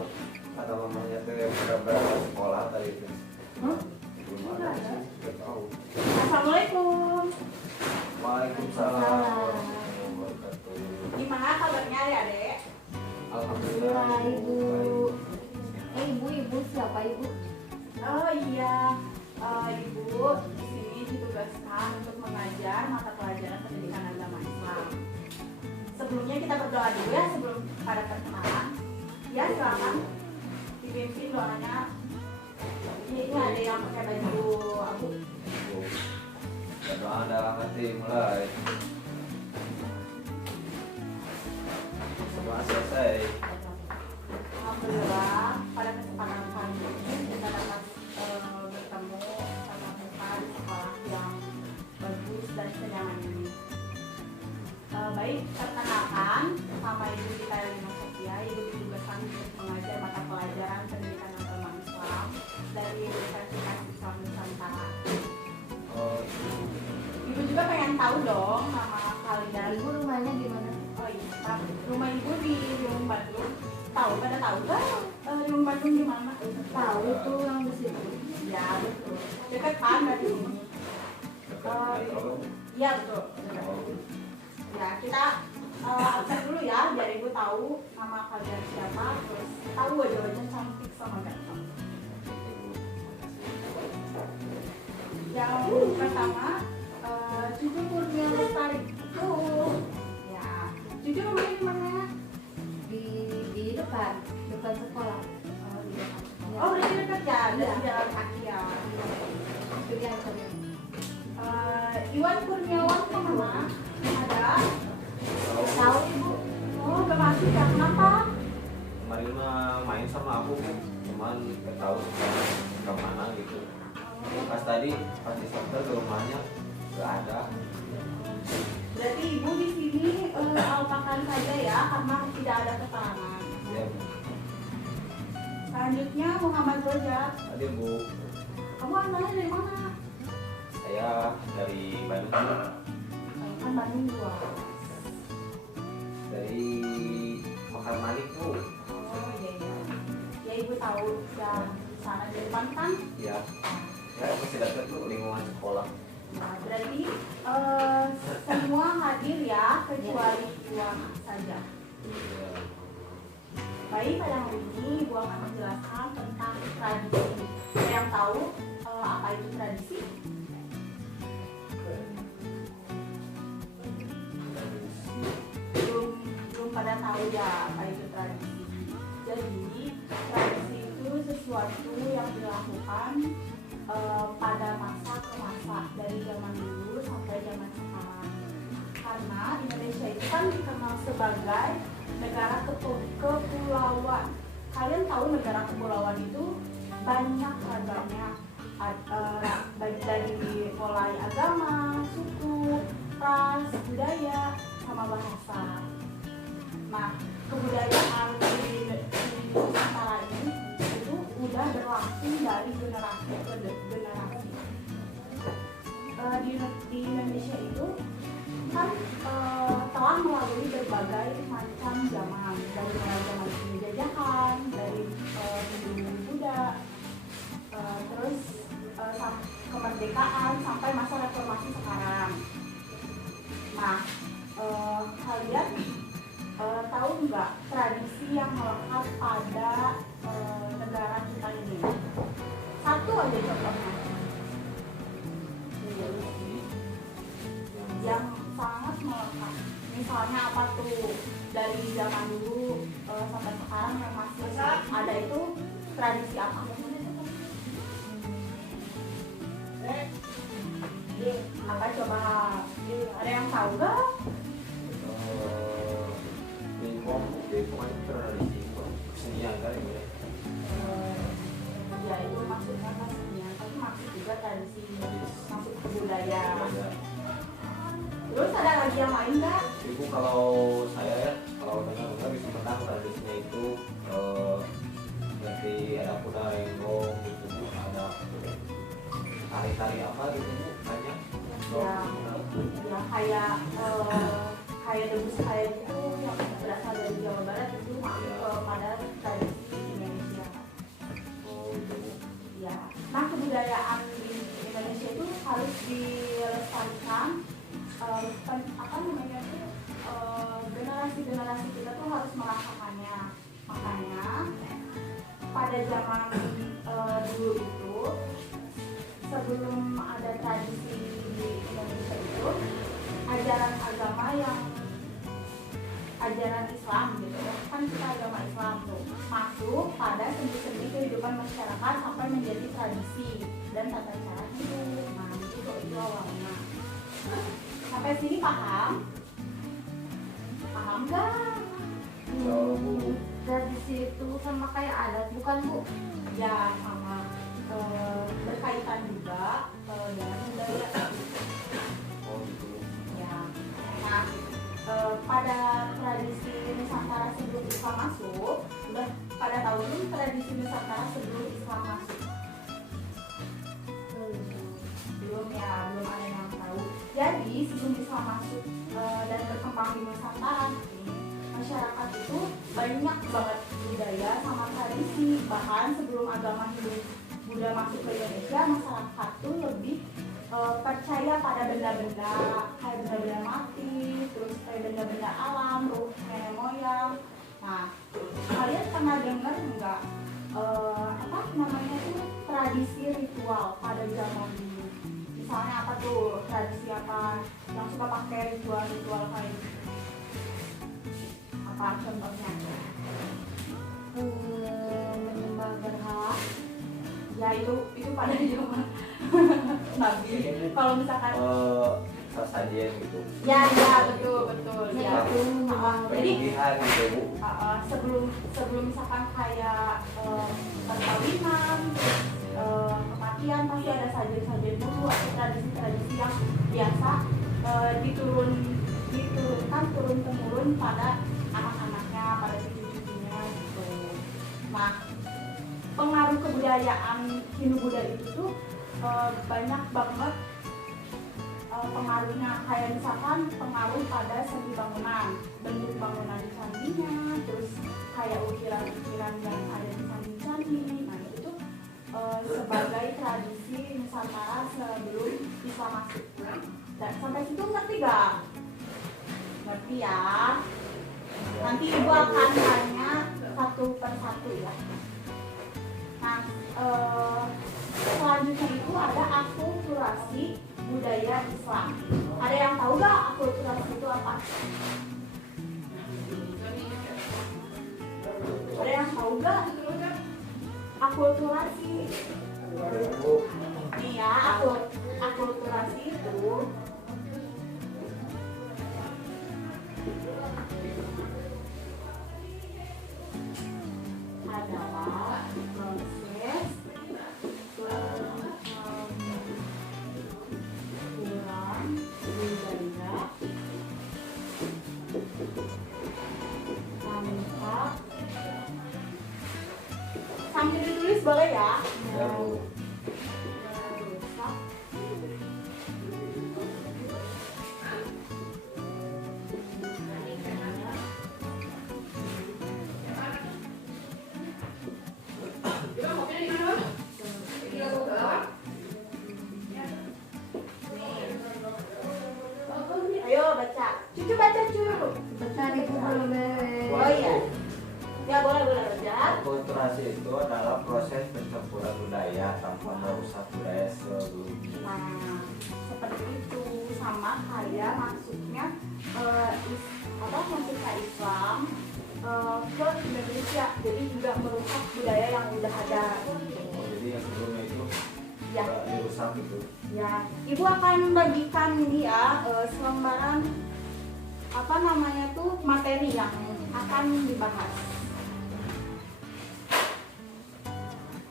tahu kata mamanya tuh yang berapa sekolah tadi itu. Belum ada sih, nggak tahu. Assalamualaikum. Waalaikumsalam warahmatullahi wabarakatuh. Gimana kabarnya ya, Dek? Alhamdulillah Ibu. Ibu siapa ibu? Oh iya, Ibu di sini ditugaskan untuk mengajar mata pelajaran pendidikan agama Islam. Sebelumnya kita berdoa dulu ya sebelum pada perkenalan. Ya silakan dipimpin doanya. Ini ada yang pakai baju abu. Berdoa dalam hati mulai. Semua selesai. Alhamdulillah pada kesempatan kali ini kita dapat bertemu sama muka di sekolah yang bagus dan senyaman ini. Baik, perkenalkan nama Ibu Gita Elina Sofia. Ibu ditugaskan untuk mengajar mata pelajaran pendidikan agama Islam dari Universitas Islam Nusantara. Ibu juga pengen tahu dong nama kalian. Ibu rumahnya di mana? Oh iya, rumah Ibu di Riung Bandung. Tahu pada tahu nggak Riung Bandung di mana? Tahu itu yang di situ. Ya betul. Dekat kan dari sini. Iya betul. Dekat. Ya kita absen dulu ya biar Ibu tahu nama kalian siapa, terus tahu wajah-wajah cantik sama ganteng. Yang pertama Cucu Kurnia Lestari. Ya, Cucu rumahnya di mana? Di depan sekolah. Oh berarti dekat ya, dari jalan kaki ya. Itu yang tadi. Iwan Kurniawan kemana? Ada? Tahu ibu? Oh gak masuk ya, kenapa? Kemarin mah main sama aku, cuman nggak tahu sekarang kemana gitu. Pas tadi pas di dokter ke rumahnya nggak ada. Berarti Ibu di sini alpakan saja ya, karena tidak ada keterangan. Ya, Selanjutnya Muhammad Rojak. tadi Bu, Kamu asalnya dari mana? saya dari Bandung, Kan Bandung luas. dari Mekar Malik Bu. Oh iya iya. Ya Ibu tahu yang di sana di depan kan? Ya, ya masih dekat Bu lingkungan sekolah. Nah, berarti semua hadir ya kecuali dua saja. Ya. Baik, pada hari ini Ibu akan menjelaskan tentang tradisi. Ada yang tahu apa itu tradisi? Belum pada tahu ya apa itu tradisi. Jadi tradisi itu sesuatu yang dilakukan pada masa ke masa dari zaman dulu sampai zaman sekarang. Karena Indonesia itu kan dikenal sebagai negara kepulauan. Kalian tahu negara kepulauan itu banyak ragamnya, baik dari mulai agama, suku, ras, budaya, sama bahasa. Nah, kebudayaan di Nusantara ini itu udah berlangsung dari generasi ke generasi. Di Indonesia itu kan telah melalui berbagai macam zaman, dari mulai zaman penjajahan, dari Hindu Buddha, terus kemerdekaan sampai masa reformasi sekarang. Nah, kalian tahu nggak tradisi yang melekat pada negara kita ini? Satu aja contohnya. Yang sangat melekat. Misalnya apa tuh? Dari zaman dulu sampai sekarang yang masih ada itu tradisi apa? Apa coba? Ada yang tahu nggak? Lingkong, lingkong itu tradisi kesenian kan ya. Ya itu maksudnya kesenian, tapi maksud juga tradisi, masuk ke budaya. Terus ada lagi yang lain nggak? Ibu kalau saya ya, kalau dengar bisa tentang tradisinya itu berarti ada kuda renggong gitu Bu, ada tari-tari apa gitu Bu, banyak. Ya kayak debus kayak gitu yang berasal dari Jawa Barat itu masuk kepada tradisi pada zaman dulu itu, sebelum ada tradisi di Indonesia itu, ajaran agama yang ajaran Islam gitu kan, kita agama Islam tuh masuk pada sendi-sendi kehidupan masyarakat sampai menjadi tradisi dan tata cara hidup. Nah itu awalnya. Sampai sini paham? Paham gak? Tradisi itu sama kayak adat bukan Bu? Ya sama, berkaitan juga dengan budaya. Oh gitu. Ya. Nah, pada tradisi Nusantara sebelum Islam masuk, udah pada tahu belum tradisi Nusantara sebelum Islam masuk? Belum ya, belum ada yang tahu. Jadi sebelum Islam masuk dan berkembang di Nusantara ini, masyarakat itu banyak banget budaya sama tradisi. Bahkan sebelum agama Hindu Buddha masuk ke Indonesia, masyarakat tuh lebih percaya pada benda-benda kayak benda-benda mati, terus kayak benda-benda alam, ruh nenek moyang. Nah, kalian pernah dengar nggak apa namanya itu tradisi ritual pada zaman dulu? Misalnya apa tuh tradisi apa yang suka pakai ritual-ritual kayak gitu? Apa contohnya? Menyembah berhala. Ya itu pada zaman Nabi. Kalau misalkan Sasajen gitu. ya betul ya. Jadi Penyembihan gitu Bu. sebelum misalkan kayak perkawinan, kematian, pasti ada sajian-sajian dulu atau tradisi-tradisi yang biasa diturunkan turun temurun pada anak-anaknya, pada cucu-cucunya gitu. Nah, pengaruh kebudayaan Hindu-Buddha itu tuh banyak banget pengaruhnya, kayak misalkan pengaruh pada seni bangunan, bentuk bangunan candinya, terus kayak ukiran-ukiran yang ada di candi-candi. Nah itu tuh sebagai tradisi Nusantara sebelum Islam masuk. Dan sampai situ ngerti gak? Ngerti ya? Nanti ibu akan tanya satu persatu ya. Nah, selanjutnya itu ada akulturasi budaya Islam. Ada yang tahu gak akulturasi itu apa? Ada yang tahu gak? Akulturasi. Nih ya, akulturasi itu adalah proses pengumpulan budaya tanpa, sambil ditulis boleh ya? Ya Bu. Ayo baca. Cucu baca cucu. Bentar Ibu belum beres. Oh iya. Ya boleh baca. Akulturasi itu adalah proses pencampuran budaya tanpa merusak budaya sebelumnya. Nah, seperti itu, sama kayak masuknya masuknya Islam ke Indonesia, jadi juga merusak budaya yang udah ada. Oh, jadi yang sebelumnya itu Ya. dirusak gitu. Ya, ibu akan bagikan ini ya selembaran apa namanya tuh materi yang akan dibahas.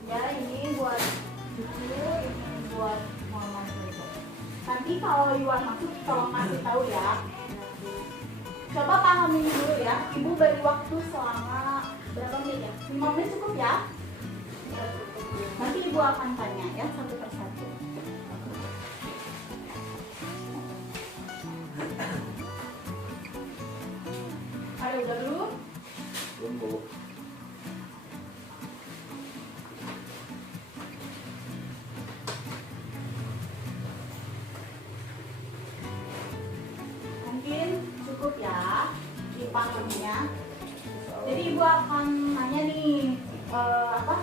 Ya, ini buat cucu, ini buat mama juga. Nanti kalau Iwan masuk, tolong kasih tahu ya. Coba pahamin dulu ya. Ibu beri waktu selama berapa menit ya? 5 menit cukup ya? Nanti ibu akan tanya ya satu persatu. Ada udah dulu? Belum Bu. Mungkin cukup ya dipahaminya. Jadi ibu akan nanya nih apa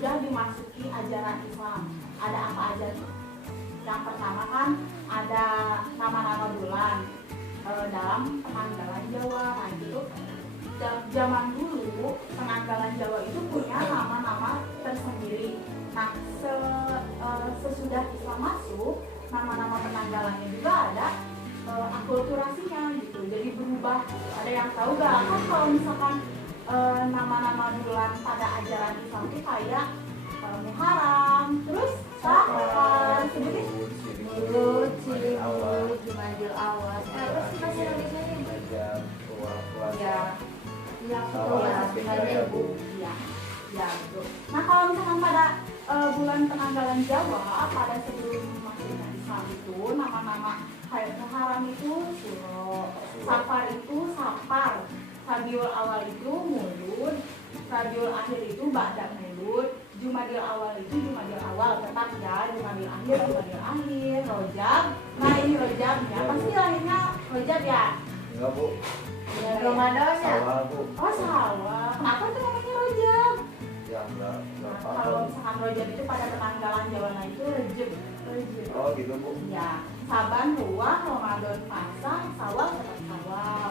sudah dimasuki ajaran Islam. Ada apa aja tuh? Yang pertama kan ada nama-nama bulan dalam penanggalan Jawa. Nah itu zaman dulu penanggalan Jawa itu punya nama-nama tersendiri. Nah sesudah Islam masuk, nama-nama penanggalannya juga ada akulturasinya gitu, jadi berubah. Ada yang tahu gak kan kalau misalkan nama-nama bulan pada ajaran Islam itu kayak Muharram, terus Safar, sebutin Mulut, Cilimut, Jumadil Awal. Apa sih bahasa Indonesia-nya? Rajab, puasa. ya. Yang Awal, Jumadil. Bu. Ya, ya betul. Nah kalau misalkan pada bulan penanggalan Jawa, pada sebelum masuknya Islam itu nama-nama kayak Muharram itu Suro, Safar itu Safar, Rabiul Awal itu Mulud, Rabiul Akhir itu Ba'da Mulud, Jumadil Awal itu Jumadil Awal, tetap ya, Jumadil Akhir, Jumadil Akhir, Rojab. Nah ini Rojabnya, pasti lahirnya Rojab ya? Enggak, Bu. Ya, Ramadannya. Sawal, Bu. Oh salah, kenapa tuh namanya Rojab? Ya enggak Nah, paham. kalau misalkan Rojab itu pada penanggalan Jawa nah itu Rejeb. Oh gitu, Bu. Ya, Saban, Ruah, Ramadan, Puasa, Sawal, tetap Sawal.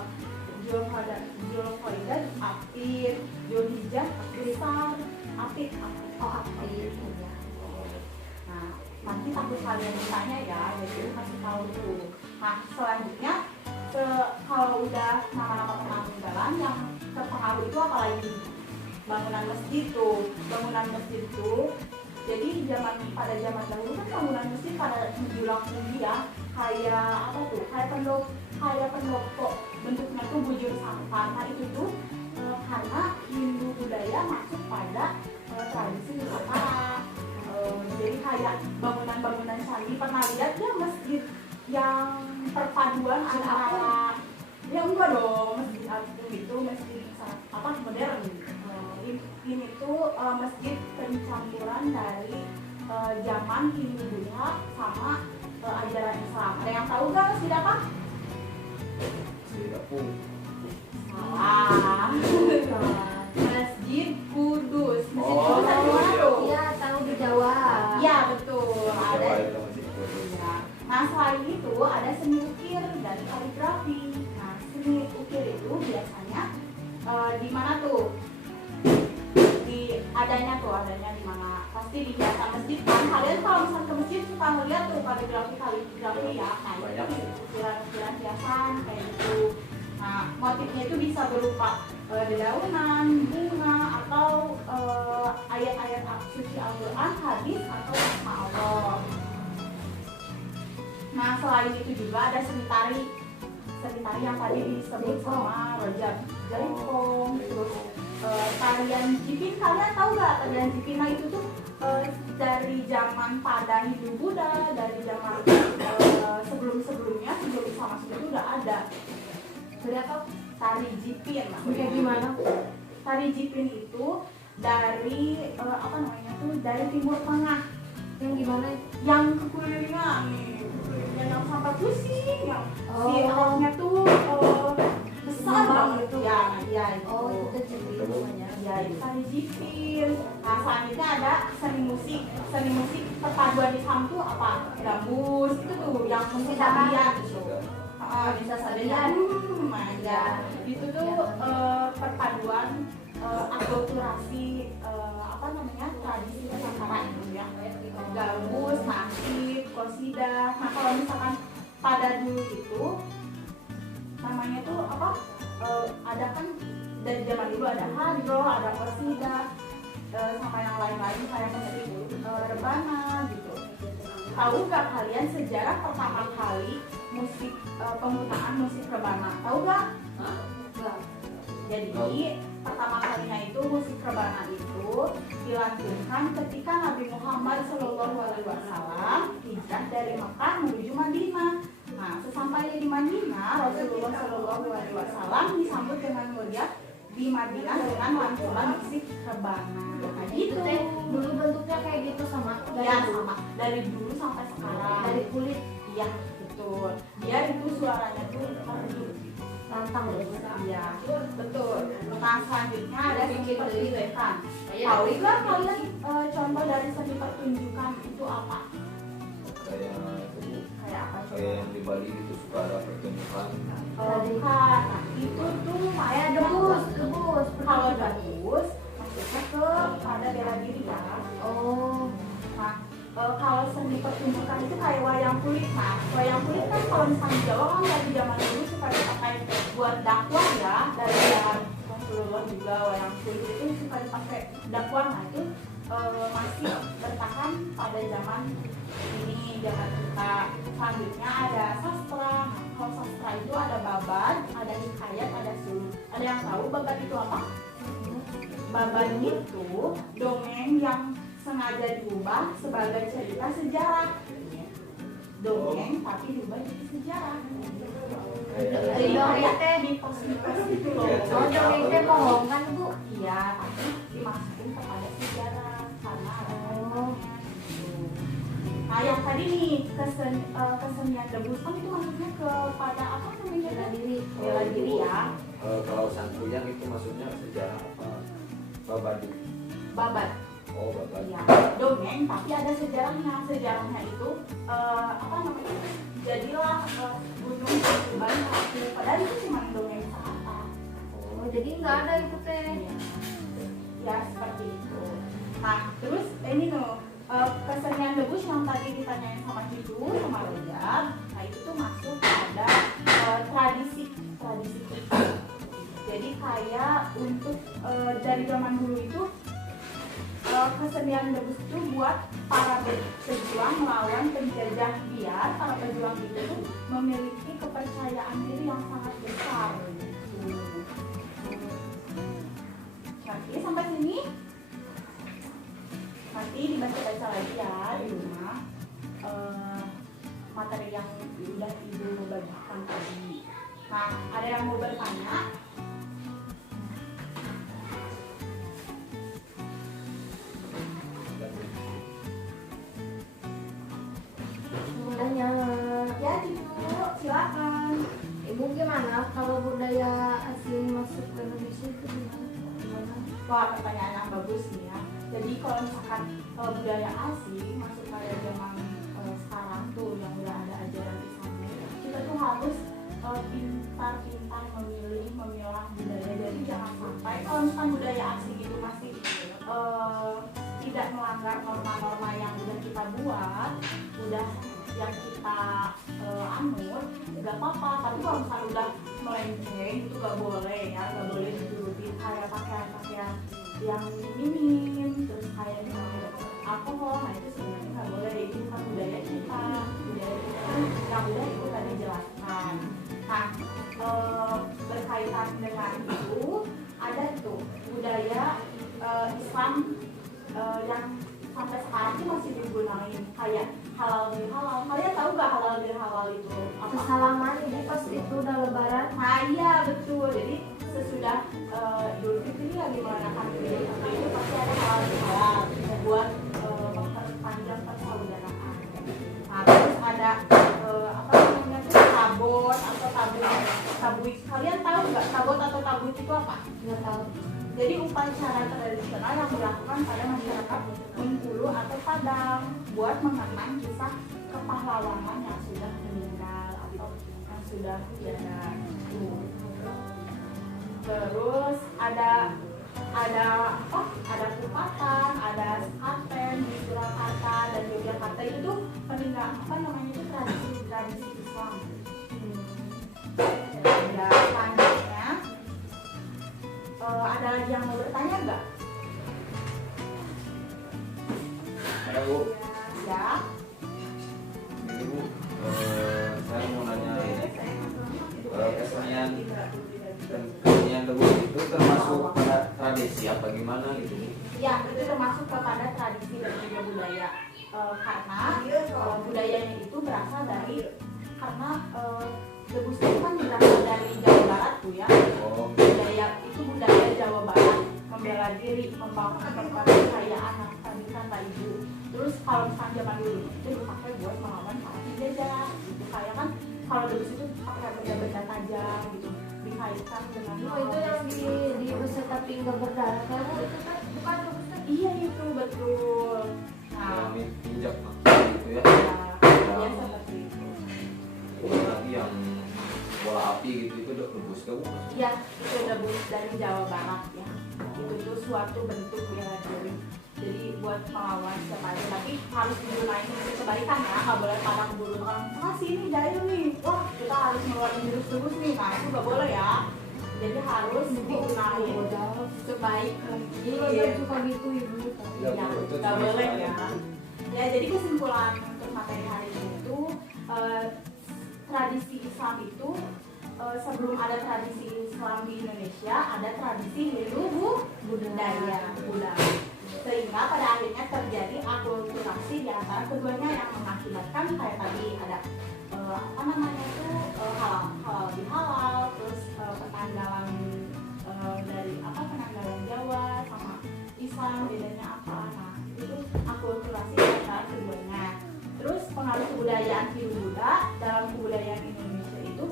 Zulqa'dah, Apit, Zulhijjah, Besar, Apit. Oh, aktif. Nah, nanti takut kalian ditanya ya, jadi kasih tahu dulu. Nah, selanjutnya kalau udah nama-nama penanggalan yang terpengaruh itu apalagi bangunan masjid tuh. Bangunan masjid tuh jadi pada zaman dahulu kan bangunan masjid pada menjulang tinggi ya, kayak apa tuh, kayak pendopo, bentuknya tuh bujur sampan. Nah itu tuh karena Hindu budaya masuk pada tradisi Nusantara. Jadi kayak bangunan-bangunan candi, pernah lihat ya masjid yang perpaduan antara ya enggak dong, masjid agung itu masjid apa modern. Ini tuh masjid pencampuran dari zaman Hindu Buddha sama ajaran Islam. Ada yang tahu gak masjid apa? Masjid Apung. Salah. Masjid Kudus. Masjid Oh, Kudus ada di mana tuh? Iya, tahu di Jawa. Iya betul. Jawa Ada. itu Masjid Kudus. Ya. Nah selain itu ada seni ukir dan kaligrafi. Nah seni ukir itu biasanya di mana tuh? Adanya di mana? Pasti di hiasan masjid kan. Kalian kalau misalnya ke masjid suka ngeliat tuh kaligrafi ya, kayak gitu, ukiran hiasan kayak gitu. Nah motifnya itu bisa berupa dedaunan, bunga, atau ayat-ayat suci Al-Quran, hadis, atau asma Allah. Nah selain itu juga ada seni tari yang tadi disebut sama Rojab, Jaipong, terus tarian Jipin. Kalian tahu gak tarian Jipin? Nah itu tuh dari zaman pada Hindu Buddha, dari zaman sebelum-sebelumnya, sebelum Islam masuk itu udah ada. Berapa tari Jipin? Kayak gimana? Tari Jipin itu dari apa namanya tuh, dari Timur Tengah. Yang gimana? Yang kekelilingan nih, kekelilingan yang sampai pusing, yang si Oh. orangnya tuh besar banget gitu. ya, ya itu. Oh, itu jadi namanya. Ya itu tari Jipin. Nah selanjutnya ada seni musik perpaduan Islam tuh apa? Gambus itu tuh yang musik sabian gitu. Bisa sabian. Ya itu tuh perpaduan akulturasi apa namanya, tradisi Nusantara itu ya. Gambus, nasib, qasidah. Nah kalau misalkan pada dulu itu namanya tuh apa? Ada kan dari zaman dulu ada hadroh, ada qasidah, sama yang lain-lain kayak musik rebana gitu. Tahu gak kalian sejarah pertama kali musik penggunaan musik rebana? Tahu gak? Enggak. Jadi pertama kalinya itu musik rebana itu dilantunkan ketika Nabi Muhammad SAW hijrah dari Mekah menuju Madinah. Nah, sesampainya di Madinah, Rasulullah SAW disambut dengan mulia di Madinah dengan lantunan musik rebana. Nah, gitu. Dulu bentuknya kayak gitu sama. Ya sama, dari dulu sampai sekarang. Dari kulit. Iya, betul. Biar itu suaranya tuh merdu. Lantang deh. Iya, betul. Nah Nah selanjutnya ada seni Bikin dulu. pertunjukan. Kayak Tahu bikin nggak dulu. kalian contoh dari seni pertunjukan itu apa? Kayak itu Kayak apa? kayak yang di Bali itu suka ada pertunjukan. Bukan. Nah, itu tuh Kayak kayak debus. Kalau debus maksudnya ke pada bela diri ya. Oh. Nah, kalau seni pertunjukan itu kayak wayang kulit. Nah, wayang kulit kan kalau misalnya di Jawa kan dari zaman dulu suka dipakai buat dakwah ya. Dari zaman Rasulullah juga wayang kulit itu suka dipakai dakwah. Nah itu masih bertahan pada zaman ini, zaman kita. Selanjutnya ada sastra. Nah, kalau sastra itu ada babat, ada hikayat, ada suluk. Ada yang tahu babat itu apa? Babat itu dongeng yang sengaja diubah sebagai cerita sejarah. Dongeng tapi diubah jadi sejarah. Jadi dongeng teh di pos-pos gitu loh. Oh, dongeng teh bohong kan, Bu? Iya, tapi dimasukin kepada sejarah karena Oh. Nah yang tadi nih kesenian debus kan itu maksudnya kepada apa namanya? Bela diri. Bela diri ya. Kalau santuyang itu maksudnya sejarah apa? Babadu. Babat. Oh, babadu. Iya, dongeng tapi ada sejarahnya. Sejarahnya itu apa namanya? Jadilah gunung Tuban Kapu. Padahal itu cuma dongeng semata. Oh, jadi nggak ada itu teh. Ya seperti itu. Nah terus ini loh kesenian debus yang tadi ditanyain sama Cicu sama Rojab. Nah itu tuh masuk pada tradisi kita. Jadi kayak untuk dari zaman dulu itu kesenian debus itu buat para pejuang melawan penjajah, biar para pejuang itu tuh memiliki kepercayaan diri yang sangat besar. Oke, sampai sini nanti dibaca-baca lagi ya di rumah materi yang sudah ibu bagikan tadi. Nah, ada yang mau bertanya? Budaya. Ya, Ibu, silakan. Ibu gimana kalau budaya asing masuk ke Indonesia itu gimana? Wah, pertanyaan yang bagus nih ya. Jadi kalau misalkan budaya asing masuk pada zaman sekarang tuh yang udah ada ajaran Islamnya, kita tuh harus pintar-pintar memilah budaya. Jadi jangan sampai kalau misalkan budaya asing itu masih tidak melanggar norma-norma yang udah kita buat, udah yang kita anut, nggak apa-apa. Tapi kalau misalkan udah melenceng itu nggak boleh ya, nggak boleh diturutin kayak pakaian yang minim, terus kayak alkohol. Nah itu sebenarnya nggak boleh, itu bukan budaya kita. Budaya kita kan yang udah itu tadi jelaskan. Nah berkaitan dengan itu ada tuh budaya Islam yang sampai sekarang tuh masih digunain kayak halal bihalal. Kalian tahu nggak halal bihalal itu apa? Kesalaman ibu pas itu udah lebaran. Nah iya betul. Jadi sesudah Idul Fitri lagi merayakan Idul Fitri itu pasti ada halal bihalal buat memperpanjang persaudaraan. Nah terus ada apa namanya tuh tabot atau tabuik. Kalian tahu nggak tabot atau tabuik itu apa? Nggak tahu. Jadi upacara tradisional yang dilakukan pada masyarakat Bengkulu atau Padang buat mengenang kisah kepahlawanan yang sudah meninggal atau yang sudah tiada. Terus ada apa? Ada Kupatan, ada Sekaten di Surakarta dan Yogyakarta itu tuh peninggal apa namanya itu tradisi Islam. Ya, selanjutnya ada lagi yang mau bertanya nggak? Ada Bu. Ya. Ini Bu, saya mau nanya ini kesenian debus itu termasuk pada tradisi apa gimana gitu? Ya, itu termasuk kepada tradisi dan juga budaya. Karena budayanya itu berasal dari karena debus itu kan berasal dari Jawa Barat tuh ya. Oh, Budaya itu budaya Jawa Barat, membela diri, membangun kepercayaan yang tadi kata ibu. Terus kalau misalnya zaman dulu itu dipakai buat melawan para penjajah. Gitu kayak kan kalau debus itu pakai benda-benda tajam gitu, dikaitkan dengan Oh itu yang di besar tapi nggak berdarah karena itu kan bukan Ustaz. Iya itu betul. Nah, yang injak gitu ya. ya seperti itu. Ini lagi yang bola api gitu itu udah rebus ke bukan? Ya, itu debus dari Jawa Barat ya. Itu tuh suatu bentuk bela diri. Jadi buat melawan siapa aja, tapi harus digunakan untuk kebaikan ya. Nggak boleh pada keburu orang, sini jahil nih, wah kita harus ngeluarin jurus terus nih. Nah itu nggak boleh ya. Jadi harus digunakan sebaik Iya mungkin. suka gitu ibu. Ya, Ya, betul, nggak itu boleh cuma ya. Ya, jadi kesimpulan untuk materi hari ini itu tradisi Islam itu sebelum ada tradisi Islam di Indonesia, ada tradisi Hindu budaya. Sehingga pada akhirnya terjadi akulturasi di antara keduanya yang mengakibatkan kayak tadi ada apa namanya itu halal bihalal, terus penanggalan dari apa penanggalan Jawa sama Islam bedanya apa. Nah itu akulturasi di antara keduanya. Terus pengaruh kebudayaan Hindu-Buddha dalam kebudayaan Indonesia itu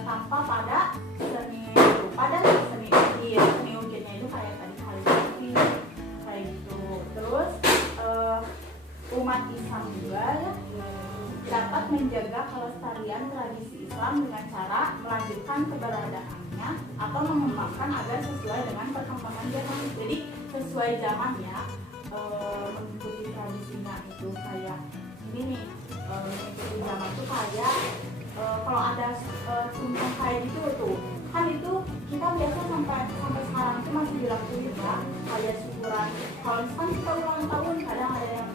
tanpa pada seni rupa dan seni ukir. Seni ukirnya itu kayak tadi kaligrafi kayak gitu. Terus umat Islam juga ya dapat menjaga kelestarian tradisi Islam dengan cara melanjutkan keberadaannya atau mengembangkan agar sesuai dengan perkembangan zaman. Jadi sesuai zaman ya, mengikuti tradisinya itu kayak ini nih, mengikuti zaman itu kayak kalau ada sumpah kayak gitu tuh kan itu kita biasa sampai sekarang itu masih dilakuin ya, kayak syukuran. Kalau misalkan kita ulang tahun kadang ada yang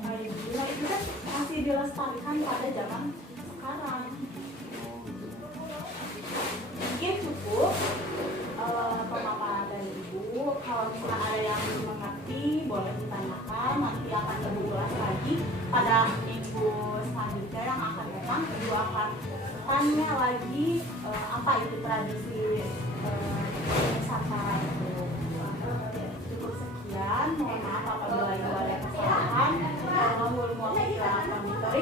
kayak gitu, nah itu kan masih dilestarikan pada zaman sekarang. Mungkin cukup pemaparan dari ibu. Kalau misalkan ada yang belum mengerti boleh ditanyakan, nanti akan lebih ulas lagi pada minggu selanjutnya yang akan datang. Ibu akan tanya lagi apa itu tradisi Nusantara itu. Cukup sekian, mohon maaf apabila ibu ada kesalahan.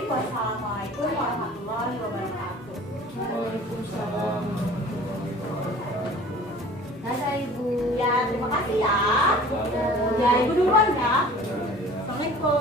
Wassalamualaikum warahmatullahi wabarakatuh. Waalaikumsalam. Dadah ibu. Ya terima kasih ya. Dadah. Ya ibu duluan ya. Ya, ya. Assalamualaikum.